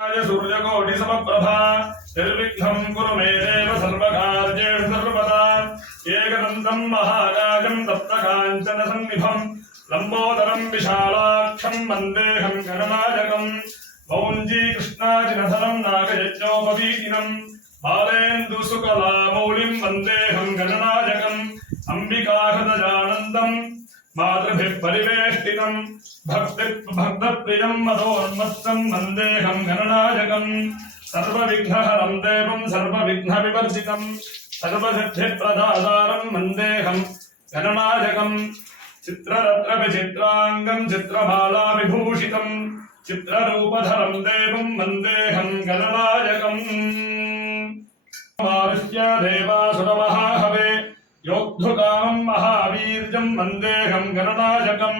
सूर्यकोटिसमप्रभा निर्विघ्नं कुरु मे देव सर्वकार्येषु सर्वदा एकदन्तं महाकायं तप्तकाञ्चनसन्निभं लम्बोदरं विशालाक्षं वन्देऽहं गणनायकं मौञ्जीकृष्णाजिनधरं नागयज्ञोपवीतिनं बालेन्दुसुकलामौलिं वन्देऽहं गणनायकम् अम्बिकाहृदयानन्दं मातृभिः परिवेष्टितं भक्तप्रियं मदोन्मत्तं वन्देऽहं गणनायकं सर्वविघ्नहरं देवं सर्वविघ्नविवर्जितं सर्वसिद्धिप्रदातारं वन्देऽहं गणनायकं चित्ररत्नविचित्राङ्गं चित्रमालाविभूषितं चित्ररूपधरं देवं वन्देऽहं गणनायकम् मारुह्य देवासुरमहाहवे योद्धुकामं महावीर्यं वन्देऽहं गणनायकं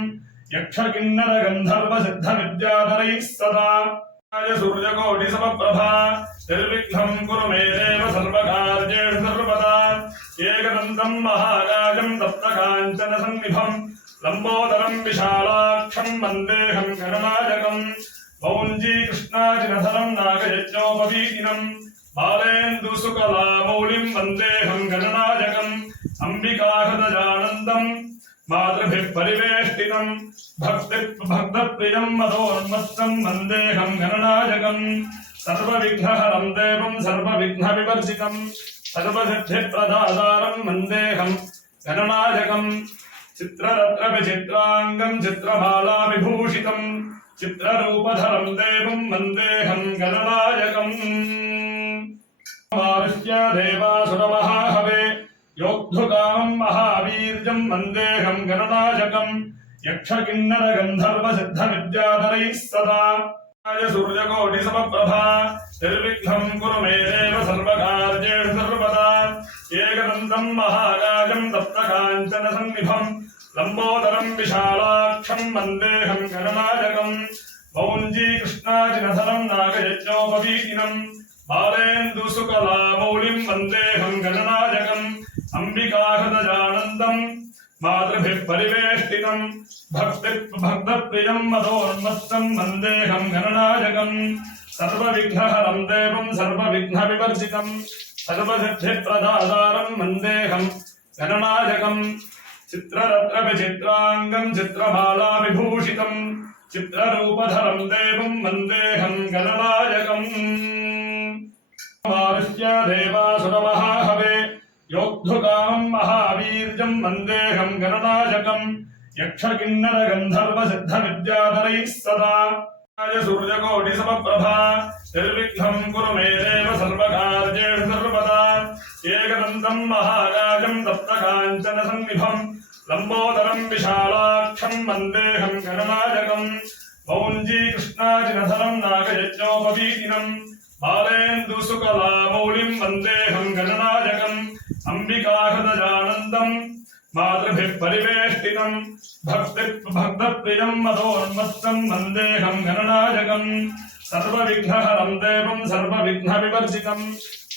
यक्षकिन्नरगन्धर्वसिद्धविद्याधरैः सदा सूर्यकोटिसमप्रभा निर्विघ्नं कुरु मे देव सर्वकार्येषु सर्वदा एकदन्तं महाकायं तप्तकाञ्चनसन्निभं लम्बोदरं विशालाक्षं वन्देऽहं गणनायकं मौञ्जीकृष्णाजिनधरं नागयज्ञोपवीतिनं बालेन्दुसुकलामौलिं वन्देऽहं गणनायकम् अम्बिकाहृदयानन्दं मातृभिः परिवेष्टितं भक्तप्रियं मदोन्मत्तं वन्देऽहं गणनायकं सर्वविघ्नहरं देवं सर्वविघ्नविवर्जितं सर्वसिद्धिप्रदातारं वन्देऽहं गणनायकं चित्ररत्नविचित्राङ्गं चित्रमालाविभूषितं चित्ररूपधरं देवं वन्देऽहं गणनायकम् मारुह्य देवासुरमहाहवे योद्धुकामं महावीर्यं वन्देऽहं गणनायकं यक्षकिन्नरगन्धर्वसिद्धविद्याधरैः सदा सूर्यकोटिसमप्रभा निर्विघ्नं कुरु मे देव सर्वकार्येषु सर्वदा एकदन्तं महाकायं तप्तकाञ्चनसन्निभं लम्बोदरं विशालाक्षं वन्देऽहं गणनायकं मौञ्जीकृष्णाजिनधरं नागयज्ञोपवीतिनं बालेन्दुसुकलामौलिं वन्देऽहं गणनायकम् अम्बिकाहृदयानन्दं मातृभिः परिवेष्टितं भक्तप्रियं मदोन्मत्तं वन्देऽहं गणनायकं सर्वविघ्नहरं देवं सर्वविघ्नविवर्जितं सर्वसिद्धिप्रदातारं वन्देऽहं गणनायकं चित्ररत्नविचित्राङ्गं चित्रमालाविभूषितं चित्ररूपधरं देवं वन्देऽहं गणनायकम् मारुह्य देवासुरमहाहवे योद्धुकामं महावीर्यं वन्देऽहं गणनायकं यक्षकिन्नरगन्धर्वसिद्धविद्याधरैः सदा सूर्यकोटिसमप्रभा निर्विघ्नं कुरु मे देव सर्वकार्येषु सर्वदा एकदन्तं महाकायं तप्तकाञ्चनसन्निभं लम्बोदरं विशालाक्षं वन्देऽहं गणनायकं मौञ्जीकृष्णाजिनधरं नागयज्ञोपवीतिनं बालेन्दुसुकलामौलिं वन्देऽहं गणनायकम् अम्बिकाहृदयानन्दं मातृभिः परिवेष्टितं भक्तप्रियं मदोन्मत्तं वन्देऽहं गणनायकं सर्वविघ्नहरं देवं सर्वविघ्नविवर्जितं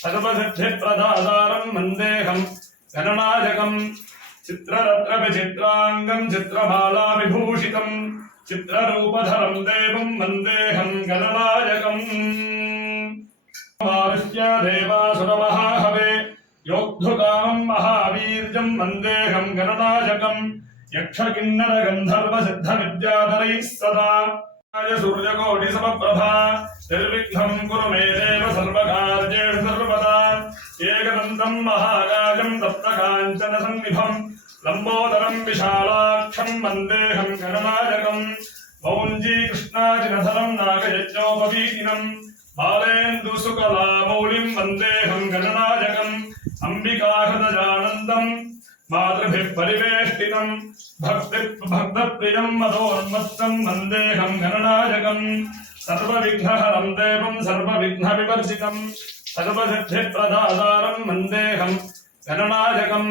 सर्वसिद्धिप्रदातारं वन्देऽहं गणनायकं चित्ररत्नविचित्राङ्गं चित्रमालाविभूषितं चित्ररूपधरं देवं वन्देऽहं गणनायकम् मारुह्य देवासुरमहाहवे योद्धुकामं महावीर्यं वन्देऽहं गणनायकं यक्षकिन्नरगन्धर्वसिद्धविद्याधरैः सदा सूर्यकोटिसमप्रभा निर्विघ्नं कुरु मे देव सर्वकार्येषु सर्वदा एकदन्तं महाकायं तप्तकाञ्चनसन्निभं लम्बोदरं विशालाक्षं वन्देऽहं गणनायकं मौञ्जीकृष्णाजिनधरं नागयज्ञोपवीतिनं बालेन्दुसुकलामौलिं वन्देऽहं गणनायकम् अम्बिकाहृदयानन्दं मातृभिः परिवेष्टितं भक्तप्रियं मदोन्मत्तं वन्देऽहं गणनायकं सर्वविघ्नहरं देवं सर्वविघ्नविवर्जितं सर्वसिद्धिप्रदातारं वन्देऽहं गणनायकं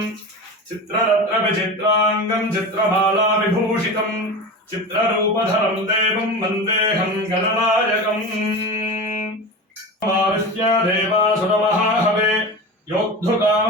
चित्ररत्नविचित्राङ्गं चित्रमालाविभूषितं चित्ररूपधरं देवं वन्देऽहं गणनायकम् मारुह्य देवासुरमहाहवे योद्धुकामं